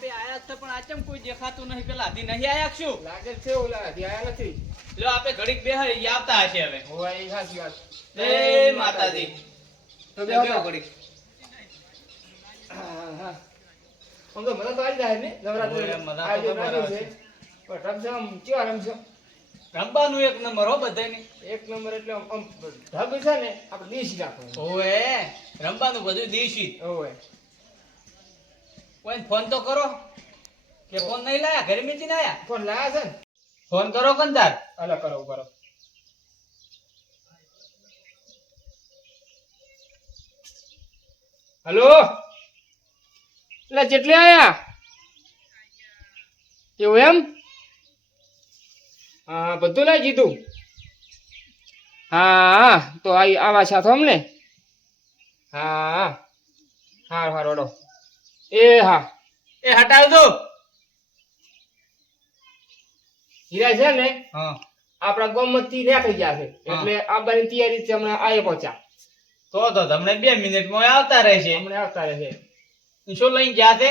બે આયા છે પણ આચમ કોઈ દેખાતું નહીં. પેલા આધી નહીં આયા શું લાગે છે ઓલા હજી આયા નથી. લો આપણે ઘડીક બેહાઈ આવતા હશે હવે. હોવા એ સાચી વાત. જય માતાજી. તો બે બેહો ઘડીક. હા હા આમ તો મજા તો આવી જાય ને નવરાત્રી ઓય, મજા તો આયોજન બરાબર રાખ્યું છે. પણ રમશો આમ કેવા રમશો? રમવાનું એક નંબર હો બધાને. એક નંબર એટલે આમ ઢબ છે ને આપણે દેશી રાખવાનું. ઓએ રમવાનું બધું દેશી. ઓય કોઈ ફોન તો કરો કે ફોન નહીં લાયા ઘરે મેચીને આયા. ફોન લાયા છે ને? ફોન કરો કંતાર. હાલો કરો કરો. હલો એટલે જેટલે આયા એવું એમ? હા બધું લાવી દીધું. હા તો આવા છે તો અમને. હા હાર હાર ઓડો એ હા એ હટાવ દો. હીરા છે ને હા આપણા ગોમતી રહ્યા થઈ ગયા છે એટલે આવવાની તૈયારી છે. હમણાં આયે પહોંચ્યા. તો તમને 2 મિનિટમાં આવતા રહેશે. હમણાં આવતા રહે. શું લઈને ગયા છે?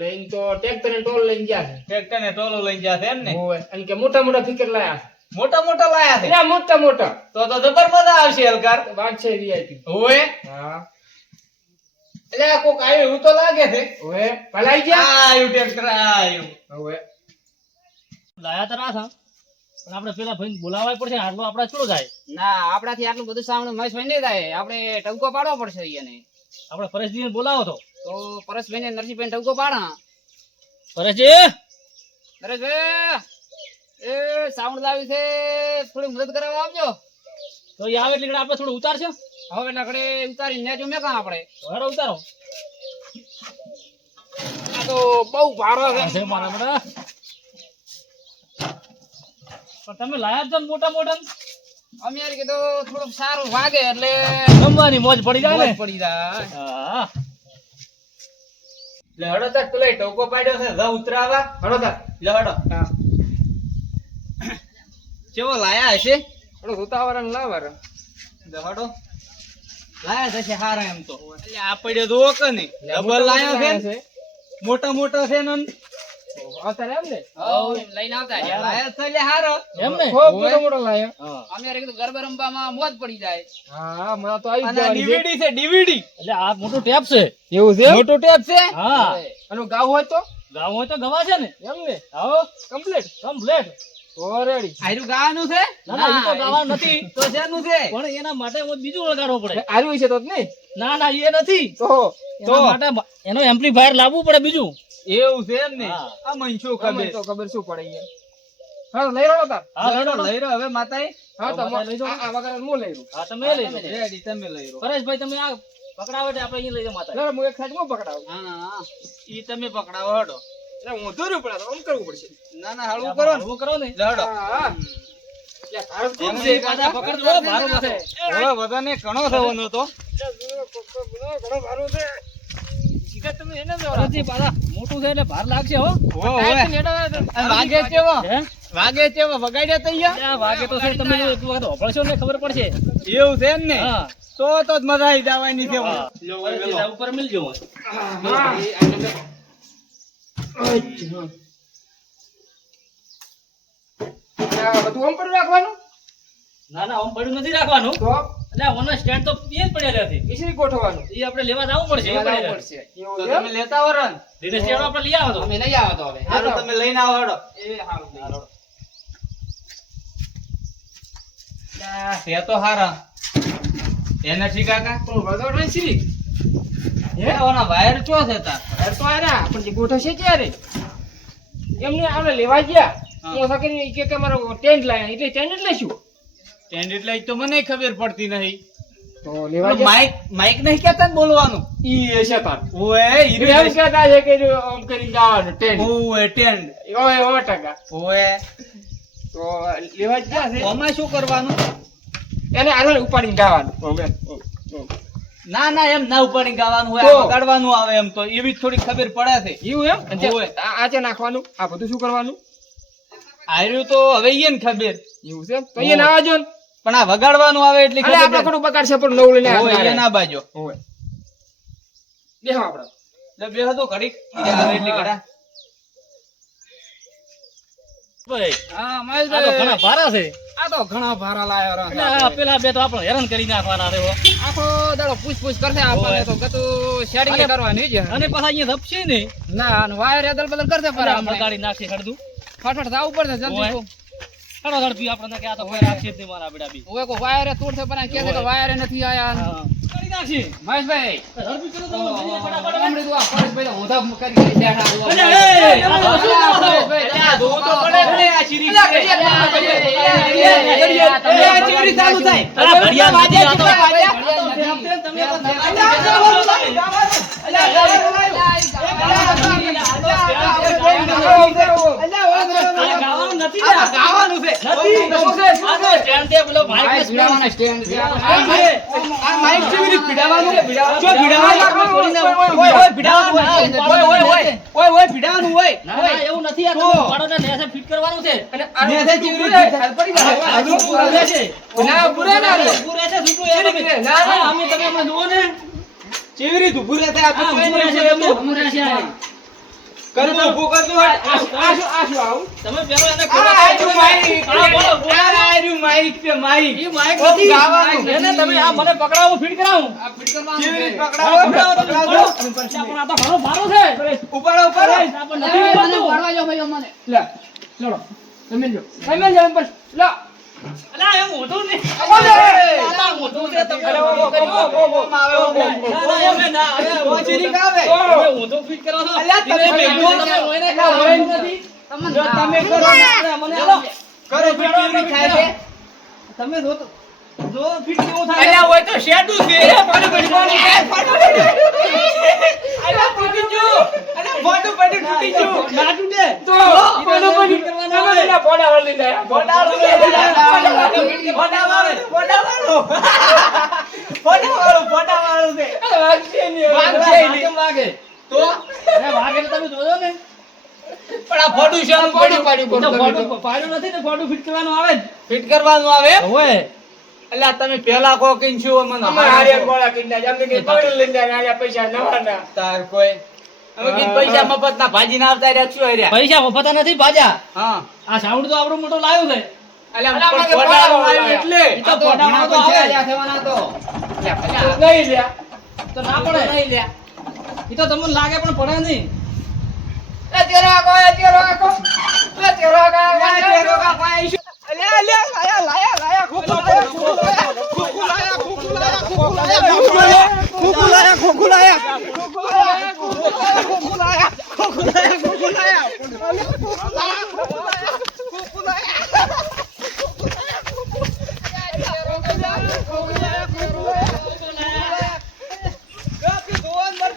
લઈને તો ટ્રેક્ટર ને ટોલ લઈને ગયા છે. ટ્રેક્ટર ને ટોલો લઈને ગયા છે એમ ને? હોય અને કે મોટા મોટા ફિકર લાયા મોટા મોટા લાયા છે. છે મોટા મોટા તો જબર મજા આવશે હલકાર. વાત છે વીઆઈપી. હોય હા એટલે આ કોક આવ્યું એવું તો લાગે છે. હોય ભલાઈ ગયા. આયુ ટ્રેક્ટર આયુ. હોય લાયા તો ના થા પણ આપણે પેલા ભાઈને બોલાવવા પડશે. આટલું આપણે ચલો જાય. ના આપણાથી આટલું બધું સામાન મહેશ ભાઈ નહીં થાય. આપણે ટવકો પાડવો પડશે એને. આપણે પરેશજીને બોલાવો તો પરેશભાઈ ને નરસિંહભાઈ ટવકો પાડા. પરેશજી નરેશભાઈ એ સાઉન્ડ લાવ્યું છે થોડી મદદ કરવા આવજો. તો એ આવે એટલે આપણે થોડું ઉતારશે. હવે નકડે ઉતારી ને મેં કાં આપણે હવે ઉતારો. આ તો બહુ ભારો છે. છે મારા બેટા. પણ તમે લાયા જ છો ને મોટા મોટા. અમે યાર કીધું થોડુંક સારું વાગે એટલે રમવાની મોજ પડી જાય ને. મોજ પડી જાય. હા લે હડો તાર પેલા ટોકો પાડ્યો છે જા ઉતરાવા. હળો તાર. લે હડો. હા કેવો લાયા હશે? હળો ઉતાવરણ લાવર. લે હડો. લાયા છે હારા એમ તો. એટલે આ પડ્યો દો કે નહીં. ડબલ લાયા છે ને? મોટા મોટા છે ને. આવતા એમ ને હવ લઈને આવતા રહ્યા. લાયા છે લે હારો. એમ ને. ખૂબ મોટો મોટો લાયો. હા અમે યાર કીધું ગરબા રમવામાં મોજ પડી જાય. હા હમણાં તો આવી જ અને જવાની છે. ડીવીડી છે ડીવીડી. એટલે આ મોટું ટેપ છે. એવું છે મોટો ટેપ છે. હા આનું ગાવ હોય તો ગાવ હોય તો ગવા છે ને. એમ ને આવો કમ્પ્લીટ કમ્પ્લેટ. તો રેડી. આયરું ગાવાનું છે? ના ના એ તો ગાવાનું નથી. તો શેનું છે? પણ એના માટે હું બીજું લગાડવો પડે. આર્યું છે તો જ નહીં ના ના એ નથી. તો એના માટે એનો એમ્પ્લીફાયર લાવવું પડે બીજું. એવું છે એમ ને? હા. આ મનસુ ખબર ખબર. તો ખબર શું પડે યાર. હા લઈ રહ્યો તાર. હા લઈ લો. લઈ રહ્યો હવે માતાએ. હા તો લઈ જાઓ. આ વગર હું લઈ રહ્યો. હા તમે લઈ લો. રેડી તમે લઈ રહ્યો. પરેશભાઈ તમે આ પકડાવો એટલે આપણે અહીં લઈ જાઓ માતા. ના હું એક સાઈડ માં પકડાવું. હા ઈ તમે પકડાવો હડો. એટલે હું ધોર્યું પડે તો આમ કરવું પડશે. ના ના હળવું કરો ને. હળવું કરો ને. લે હડો. હા લે તારું કોણ એમ છે? નહીં પાછા પકડજો ભારો છે. ઓળો બધાને ઘણો થવાનો તો. ઘણો ભારું છે. સીધા તમે એને જ પરેશજી પાછા મોટું છે એટલે ભાર લાગશે હો. ઓ ઓય. આ વાગે ચેવો. હે? વાગે ચેવો વગાડ્યા તૈયાર. આ વાગે તો છે તમે એક વખત હોભળશો ને ખબર પડશે. એવું છે એમ ને? હા તો જ મજા આવી જવાની છે. હા. લો પરેશજી, વેલો. આ ઉપર મિલજો. હા બધું આમ પર રાખવાનું ના ના આમ પડ્યું નથી રાખવાનું. તો એટલે ઓનો સ્ટેન્ડ તો એ જ પડેલા હતી. ઈસી ગોઠવવાનું. એ આપણે લેવા જવું પડશે. એ પડેલા. પડશે. એવું તો છે તમે લેતા આવો રન. ધીરે સ્ટેન્ડ આપણે લઈ આવો તો. અમે નહીં આવો તો હવે. હાલો તમે લઈને આવો હડો. એ હારું થઈ. તે તો હારા. એના ઠીક કાકા. પણ વગર નહીં સી હે ઓના વાયર ચો છે તાર. અરે તો આના પણ જે ગોઠવશે ક્યારે એમને આપણે લેવા ગયા હા. હું સકે કે મારો ટેન્ટ લાયા એટલે ટેન્ટ એટલે શું સ્ટેન્ડ એટલે ઈ તો મને ખબર પડતી નહીં. તો લેવા ગયા માઈક માઈક નહીં કેતા ને બોલવાનું. ઈ છે તાર ઓએ એમ કહેતા છે કે જો આમ કરીને જવાનું ટેન્ટ ઓએ ટેન્ડ. ઓય ટકા ઓએ તો લેવા જ ગયા છે ઓમાં શું કરવાનું? એને આને ઉપાડીને જવાનું અમે ના ના એમ ના ઉપાડી ગાવાનું હોય. તો. આ વગાડવાનું આવે એમ તો એવી થોડી ખબર પડે છે. એવું એમ અને ઓય. આ છે નાખવાનું આ બધું શું કરવાનું આર્યું તો હવે ઈ ને ખબર. એવું છે તો અહીંયા ના આવજો ને પણ આ વગાડવાનું આવે એટલે અરે આપણે ખબર. થોડું બગાડશે પણ નવું લઈને ઓય, આવ્યા. એ ના બાજો. ઓય દેખો આપણે એટલે બે હતો ઘડીક આવે એટલે ઘડા. ભાઈ હા આ તો મહેશભાઈ ઘણા ભારા છે આ તો ઘણા ભારા લાયા રા. એટલે આ પેલા બે તો આપણે હેરાન કરી નાખવાના છે હો. આખો દાડો પૂછ કરશે આપણને તો ગતું શેડિંગ કરવાની જ અને પાછા અહીંયા ધપશે ને ના અને વાયર અદલ બદલ કરશે પર આપણે બગાડી નાખશે હળદું ફટાફટ જાવું પડશે જલ્દી ઓય. હળો ઝડપી આપણને કે આ તો કોઈ રાખશે જ નહીં મારા બેડા બી ઓય કો વાયર તોડશે પણ કહે છે કે વાયર નથી આયા હા. બગાડી નાખશે મહેશભાઈ ઝડપી કરો તમે જલ્દી ફટાફટ. હમણાં તો આ ફરેશભાઈ તો હોધા કરી બેઠા અલ્યા, એ, આ તો શું કરો છો? અલ્યા, ધોવું તો પડે જ ને આ શીરી છે. ચીવડી ચાલુ થાય. અલા, ઘડિયાળ વાજે, આ તો- કેટલા વાજે? તમે તો ગાવાનું નથી ને. ગાવાનું છે. આ તો સ્ટેન્ડ છે, પેલો માઇક ને સ્પીકર. સ્ટેન્ડ છે આ માઈક કેવી રીતે ભીડાવાનું છે? જો ભીડાવાનું ઓય, ઓય, ભીડાવાનું હોય. ઓય, ઓય, ઓય. ઓય, ઓય, ભીડાવાનું હોય. ના, ના, એવું નથી. આ તમે ઉપાડો ને નેસે ફિટ કરવાનું છે. નેસે ચીવડી થાય, પડી જાય. આ ઊભું રહેશે. ના પૂરે ના રે ઊભું રહેશે, છૂટું એ તમે. હા, અમે તમે હમણાં જુઓ ને. ચીવડી રીતે ઊભું રહે થાય, હા, આપણે ઊભું રહેશે, જોઈને તમે ઊભું રહેશે. કરવું, ઊભું કરવું હોય. આ શું આવું? તમે પેલો એને આ આર્યું માઈક. હા, બોલો, બોલો. આ આર્યું માઈક છે, માઈક. ઈ માઇક ઓમ નથી. ગાવાનું. એને તમે આ મને પકડાવો, ફિટ કરાવું. આ ફિટ કરવાનું ચીવડી છે. રીતે પકડાવો, પકડાવો. પણ આ તો ઘણો ભારો છે. ઉપાડો, ઉપાડો. આ પણ નથી મને ઉપાડતું. ભરવા જો ભાઈ મને લે ચલો તમે જો તમે જો બસ લો અલા, એ મોઢું નહીં. ઓલે! આ મોઢું છે, તમે અરે, ઓમ, ઓમ, ઓમ, ઓમ આવે, ઓમ, ઓમ, ઓમ. ના, ના, એમને ના. અરે, પહોંચી આવે. તમે મોઢું ફિટ કરો છો. અલ્યા, તમે ધીરે ધીરે ભેગું તમે છો. ઓયને અલ્યા, ખાઓ, ઓય એવું નથી. તમને જો ના. તમે કરો ને, મને હાલો. કરો ફીટ કેવી રીતે થાય છે? તમે જો તો- જો ફિટ કેવું થાય. અલ્યા, હોય તો શેડું છે. પાડું પડી, પાડું પડી, પાડું પડી. અલ્યા, તૂટી ગયું. અલ્યા, ફોટું પડી, તૂટી ગયું. ના તૂટે. તો, પાડું પડી કરવાના આવે. ફોડા વાળું લઈ જાય. ફોડા વાળું લઈ જાય. ફોડા વાળું, ફોડા વાળું. ફોડા વાળું, ફોડા વાળું છે. વાગશે નહીં. આ કેમ વાગે? તો, અરે, વાગે તો તમે જોજો ને. પણ આ ફોટું શેનું પડ્યું? એ તો ફોટો પાડ્યું નથી ને, ફોટો ફિટ કરવાનું આવે જ. ફિટ કરવાનું આવે? હોય. અલ્યા, તમે પેલા કો કઈ છું મને તાર કોઈ અમે કીધું પૈસા મફત ના ભાજી ના આવતા રહ્યા શું હર્યા? પૈસા વફાતા નથી ભાજા. હા. આ સાઉન્ડ તો આપણો મોટો લાવ્યો છે. અલ્યા, પણ ફોડાવાળું આવ્યું એટલે. ઈ તો ફોડાવાળું તો આવે. નહીં લ્યા. તો ના પડે. ઈ તો તમને લાગે પણ પડે નહીં. અલ્યા, અલ્યા, લાયા, લાયા, લાયા, ખોખું લાયા, ખોખું લાયા, ખોખું લાયા, ખોખું લાયા, ખોખું લાયા, ખોખું લાયા, ખોખું લાયા, ખોખું લાયા, ખોખું લાયા, ખોખું લાયા, ખોખું લાયા, ખોખું લાયા.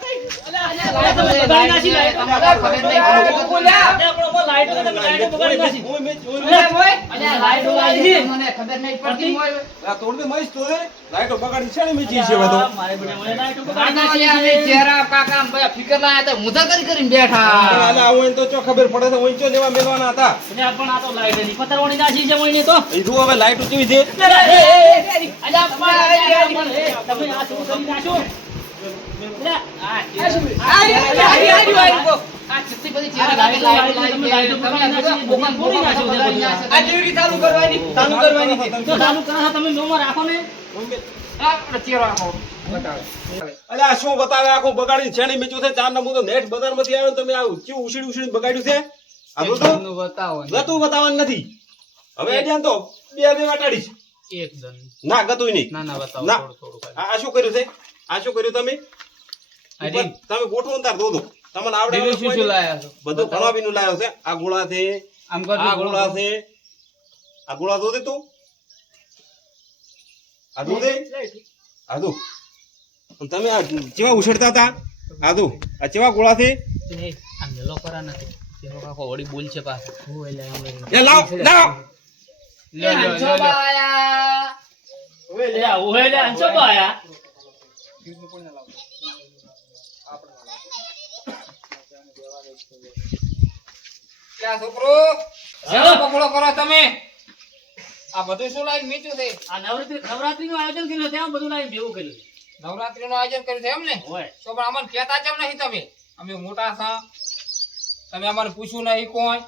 તમે બગાડી નાખી લાઈટો. આપણે આપણો લાઈટો છે, તમે લાઈટો બગાડી નાખી. અલ્યા, લાઈટો લાગી છે. મને ખબર નહીં પડતી હોય. હા, મારે બધે મને લાઈટો બગાડી કાકા નાખી યાર, છે. એ ચહેરા કાકા આમ બધા ફિકર લાયા હતા, મુદ્દા કરીને બેઠા. ખબર પડે તો ઓઈચો લેવા મેલવાના હતા અલ્યા, પણ આ તો લાઈટ ની પથારવાળી નાખી છે મોઈને તો. એ જુઓ હવે લાઈટ કેવી છે અલ્યા, પણ એ, તમે આ શું કરી નાખ્યો? અલ્યા, આ ચિત્તી બધી આ ચહેરા લાઈટો લાઈટ લાઈટો, તમે લાઈટ લાઈટો તમે બગાડી નાખી, ભોગન તોડી નાખ્યો છે બગાડી બધું. નાખ્યો. આ જેવી ચાલુ કરવાની, ચાલુ કરવાની છે. તો ચાલુ કરો છો, તમે નોમાં રાખો ને. આ ચહેરો આખો. અલે આ શું બતાવે આખું બગાડી છેણી મીચું છે ચાર નંબર તો નેટ બજાર માંથી આવ્યો ને તમે આ ચીવ ઉછીડી ઉછીડી બગાડ્યું છે આ તો એકદમનું બતાવો ને. ગતું બતાવવાનું નથી હવે એડિયાન તો બે વાટાડીશ એકદમ. ના ગતું નહીં ના, ના, બતાવો, ના. થોડું, થોડું ખાલી. આ શું કર્યું છે આ શું કર્યું તમે આ રીંગ. તમે ગોઠવો ને તાર દો તમને આવડે બીજું આવડે શું કોઈ શું નહીં? લાયા છો? બધું ઘણા બીનું લાવ્યો છે આ ગોળા છે આમ કરજો, આ થોડું, ગોળા થોડું. છે આ ગોળા દો દે તું આ દો દે આ દો અને તમે આ ચેવા ઉછળતા હતા આ દો આ ચેવા ગોળા છે આ મેલો કરા નથી. તેનો કાકો વળી બોલ છે પાછો. એ લાવ લાવ લ્યો, લ્યો, લ્યો, લ્યો. અલ્યા, ઓહે લે, અંચો તો આયા. ક્યાં છોકરો ચાલો. પકડો કરો તમે આ બધું શું લાઈન મીચું છે આ નવરાત્રીનું આયોજન કર્યું ત્યાં બધું લાવીને ભેગું કર્યું છે. નવરાત્રી નું આયોજન કર્યું છે એમ ને હોય. તો પણ અમને કહેતા કેમ નહીં તમે અમે મોટા છે તમે અમારે પૂછ્યું નહીં કોઈ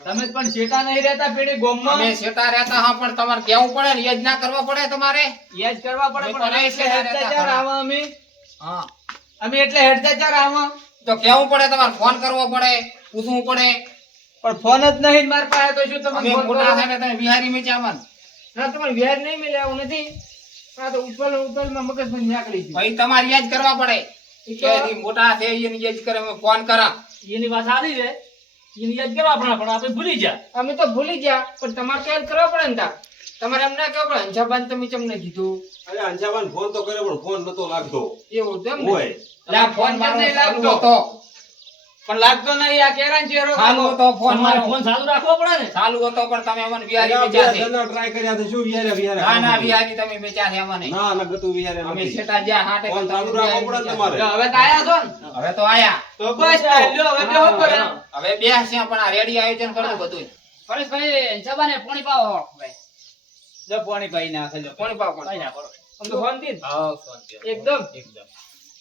તમે પણ શેટા નહીં રહેતા પેલી ગોમમાં અમે શેતા રહેતા હા પણ તમારે કેવું પડે ને એ જ ના કરવા પડે તમારે યાદ કરવા પડે અમે પણ પણ અમે એટલે હેડતા ચાર આવા અમે હા અમે એટલે હેડતા ચાર આવા તો કેવું પડે તમારે ફોન કરવો પડે પૂછવું પડે પણ ફોન જ નહીં મારી પાસે તો શું તમે અમે ફોન મોટા કરો? છે ને તમે બિહારી માં ચાવન ના તમારે વ્યાજ નહીં મળે એવું નથી આ તો ઉતલ માં મગજમાં નીકળી ગયું ભાઈ તમારે યાદ કરવા પડે કે હજી મોટા છે એને યાદ કરે અમે ફોન કરા એની વાત સારી છે એની યાદ કરવા પડે પણ આપણે ભૂલી જા અમે તો ભૂલી ગયા પણ તમારે યાદ કરવા પડે ને તા તમારે એમ ના કહેવું પડે અંજાબાન તમે ચમ નહીં કીધું અરે અંજાબાન ફોન તો કર્યો પણ ફોન નતો લાગતો એવું તેમ ને? હોય લા ફોન કેમ નહીં લાગતો પણ લાગતો નહીં આ કેરાન ચહેરો ચાલુ હતો ફોન મારો ફોન ચાલુ રાખવો પડે ને ચાલુ હતો પણ તમે અમને બિહારી અરે બેચા બે છે જણા ટ્રાય કર્યા છે શું વિહારે વિહારે ના ના બિહારી તમે બેચા છે અમને ના ના ગતું વિહારે અમે નથી. શેઠા જ્યાં હાટે ફોન ચાલુ રાખવો પડે ને તમારે જો હવે તો આયા છો ને હવે તો આયા તો બસ લ્યો હવે બેહો પડે હવે બે છે પણ આ રેડી આયોજન કરવું બધું પરેશભાઈ અંજાબાને પોણી પાવો ભાઈ જો પાણી પાઈ નાખે જો પોણી પાવો પાઈ નાખો આમ તો શાંતિ ને? હા શાંતિ એકદમ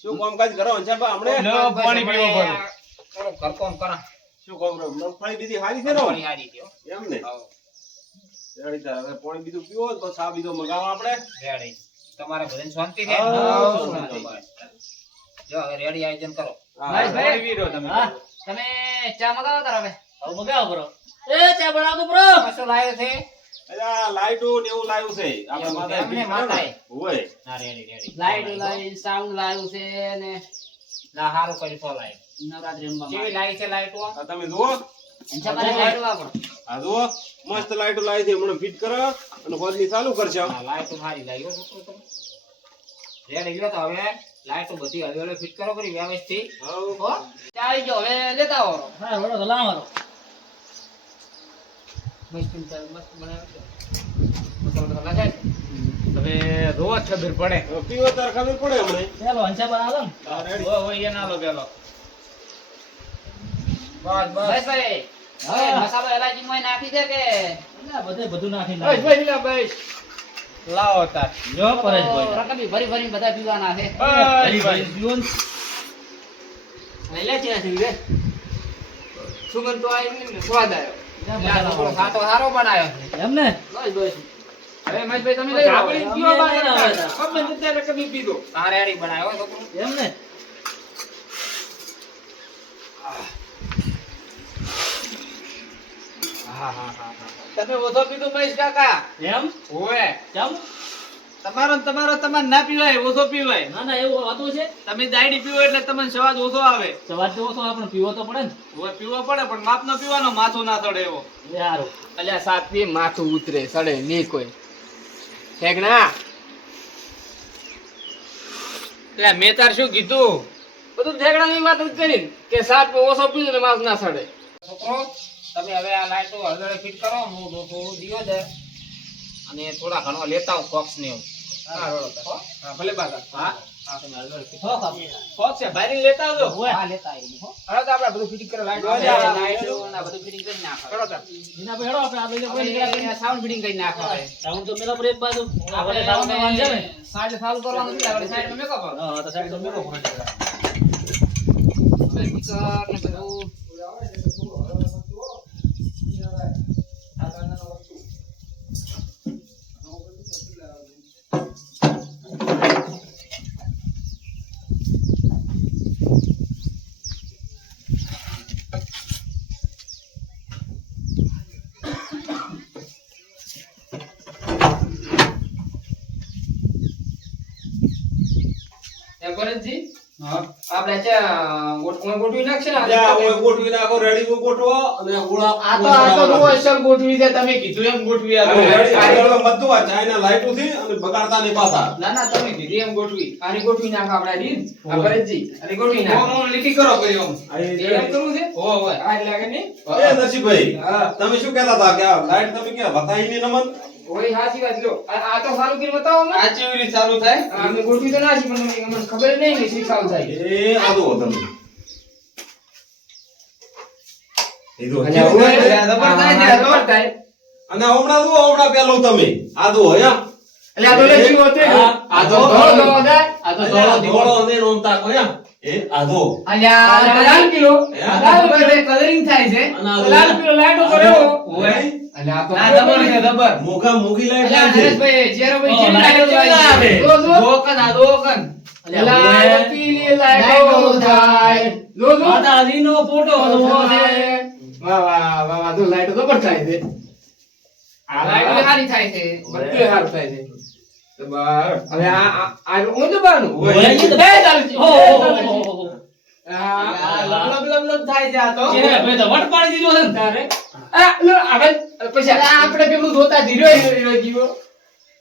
શું કામકાજ કરો અંજાબા હમણે લો, પાણી પીવો પડે. થોડું ઘરકામ કરા શું કહો બરો? મગફળી બીજી હારી છે ને પાણી હારી દ્યો. એમ ને રેડી તાર હવે પાણી બીજું પીવો તો ચા બીજો મગાવો આપણે રેડી તમારે બધાને શાંતિ છે હા, શાંતિ. જો હવે રેડી આયોજન કરો હા, પાણી પીરો તમે હા તમે ચા મગાવો તાર હવે હવે મગાવો બરો એ ચા બનાવતો બરો કશું લાવ્યો છે અરે આ લાઈટો ને એવું લાવ્યું છે આપણે એવું માથાએ એમને ફીટ કરે ને. માથાએ. હોય ના રેડી રેડી લાઈટ લાવી સાઉન્ડ લાવ્યું છે ને ના હારું કરી તો લાય નવરાત્રી રમવા કેવી લાઈ છે લાઈટો આ તમે જુઓ અંજાબાને લાઈટ વાપરો આ જુઓ મસ્ત લાઈટો લાવી છે મને ફીટ કરો અને હોજની ચાલુ કરશે હા લાઈટો હારી લાગ્યો છોકરો તમે રેડી ગયો તો હવે લાઈટો બધી હળવે હળવે ફિટ કરો કરી વ્યવસ્થિત હો ચા આવી ગયો હવે લેતા આવો હા વડો તો લાવવાનો મસ્ત ચા મસ્ત બનાવ્યો છે મસાલો તો લગાય છે. હવે રોજ ખબર પડે હવે પીવો તાર ખબર પડે હમણે ચાલો હંસા બનાવો ને હા, રેડી. હોય એ ના લો પેલો બસ બસ પરેશભાઈ હવે મસાલો એલાચી મોય નાખી દે કે બધે બધું નાખી બસ ભાઈ લા ભાઈ લાવો તાર જો પરેશભાઈ રકમી ભરી ભરીને બધા પીવાના છે ભાઈ જીવન લે છે રે સુગંધ તો આવી ને સ્વાદ આવ્યો આ છોકરો સાતો સારો બનાવ્યો છે એમ ને બસ બસ હવે મહેશભાઈ તમે લઈ આવો આપણે પીવા બાકી ના આવે. ખબર નથી રકમી પીધો આ રેડી બનાવ્યો છોકરો એમ ને તમે ઓછો પીધું મહેશ કાકા એમ ઓએ કેમ તમારો તમારે ના પીવાય ઓછો પીવાય ના ના એવું વાતું છે તમે દાયડી પીવો એટલે તમને સ્વાદ ઓછો આવે સવાર જેવો તો આપણે પીવો તો પડે ને ઓએ પીવો પડે પણ માપનો પીવાનો માથું ના ચડે એવો એ હારું અલ્યા સાત પી માથું ઉતરે સડે નહીં કોઈ ઠેક ના એટલે મેં તાર શું કીધું બધું ઠેકડાની વાત જ કરી કે સાત પી ઓછો પીધું ને માથું ના સડે છોકરો તમે હવે આ લાઈટો હળવે હળવે ફિટ કરો હું થોડું દીવો દે અને થોડા ઘણો લેતા આવું બોક્સ ને એવું હા રોડો હો હા ભલે બાકા હા હા તમે હળવે હળવે fit હો કરો. કોક છે ભાઈ લેતા આવજો હા લેતા આવીને હો હવે તો આપણે બધું ફિટિંગ કરી લાઈટ લાઈટો ને બધું ફિટિંગ કરી નાખો કરો તાર એના પર હેડો આપણે આ લઈને કોઈ નીકળ્યા સાઉન્ડ ફિટિંગ કરી નાખો હવે સાઉન્ડ તો મેલા પર એક બાજુ આપણે સાઉન્ડ માં છે ને સાઈડ ચાલુ કરવાનું છે આપણે સાઈડમાં મેકઅપ હા તો સાઈડ તો મેલો પડે સ્પીકર ને બધું ભરતજી આપણે ગોઠવી નાખશે ને ત્યાં ઓય ગોઠવી નાખો રેડી ગોઠવો અને ઓળા આ તો હું અસલ ગોઠવી દે તમે કીધું એમ ગોઠવી રેડી આ આગળ બધું આ ચાઇના લાઈટો થી અને બગાડતા નહીં પાછા ના ના તમે કીધી એમ ગોઠવી આની ગોઠવી નાખ આપણે રીત આ ભરતજી આની ગોઠવી નાખ હું લીટી કરો કર્યો આ એ એમ કરવું છે હો હો આ લાગે ને એ નરસિંહભાઈ હા તમે શું કહેતા હતા કે આ લાઈટ તમે કે બતાવી નહીં નમન ઓય હાચી વાત લ્યો આ તો સારું કરી બતાવો ને આ ચેવી રીતે ચાલુ થાય અમે ગોઠવી તો નાખી પણ મને ખબર નહીં કે શી ચાલુ થાય એ આદો તમે એ જો અને ઓય જબર થાય અને હમણાં જુઓ હમણાં પેલું તમે આદો હયા એટલે આ તો લેજી હોતે આ તો ધોળો થાય આ તો ધોળો ધોળો અને નોમતા કોઈ એ આધો અલ્યા લાલ કિલો લાલ કલરિંગ થાય છે અને આ લાલ કિલો લાઈટ ઉપર એવો ઓય અલ્યા આ તો ના દબર છે દબર મોગા મોગી લાઈટ અલ્યા લાગે નરેશભાઈ ચેરોભાઈ ઓ, કેવી લાઈટ લાઈટ કેવી આવે લાગે? જો જો દોકન આ દોકન લાલ પીલી લાઈટો થાય જો જો માતાજીનો ફોટો છે વાહ વાહ વાહ વાહ જો લાઈટો જબર થાય છે આ લાઈટ સારી થાય છે બધું સારું થાય છે તો બરાબર હવે આ હું દબાનું ઓય એ તો બે ચાલુ છે હો આ લબ લબ લબ થાય છે આ તો ચેરોભાઈ તો વટ પાડી દીધો છે ને તારે આ લો આગળ પછી આપણે પેલું જોતા ધીરો હીરો જીવો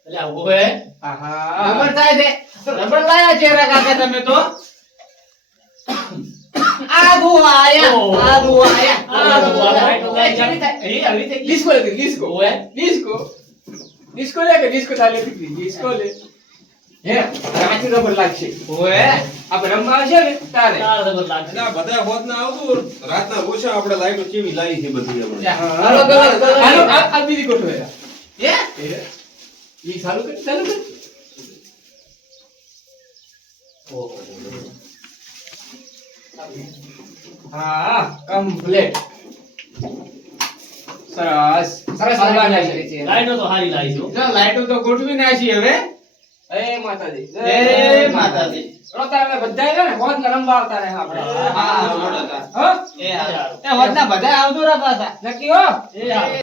અલ્યા ઓય આહા રબર થાય છે રબર લાયા ચેરા કાકા તમે તો આ દો આયા આ દો આયા આ દો આયા એ આવી થઈ ડિસ્કો લે ડિસ્કો ઓય ડિસ્કો ડિસ્કો લે કે ડિસ્કો ચાલે દીકરી ડિસ્કો લે હે કાચી રબર લાગશે ઓય આપણે રમવા આવશે ને તારે તાર રબર લાગશે એટલે આ બધા હોત ના આવતું રાતના રોશા આપણે લાઈટો કેવી લાવી છે બધી આપણે અલગ અલગ હાલો આ બીજી ગોઠવે હે ઈ ચાલુ કર હા કમ્પ્લીટ સરસ સરસ હલવા લાગી છે લાઈટો તો હારી લાવી છો જો લાઈટો તો ગોઠવી નાખી હવે એ માતાજી જય માતાજી રોતા હવે બધા છે ને હોદ ને રમવા આવતા રહે આપણે હા હા એ હારું એ હોદના બધા આવતો રહા પાછા નક્કી હો એ હારું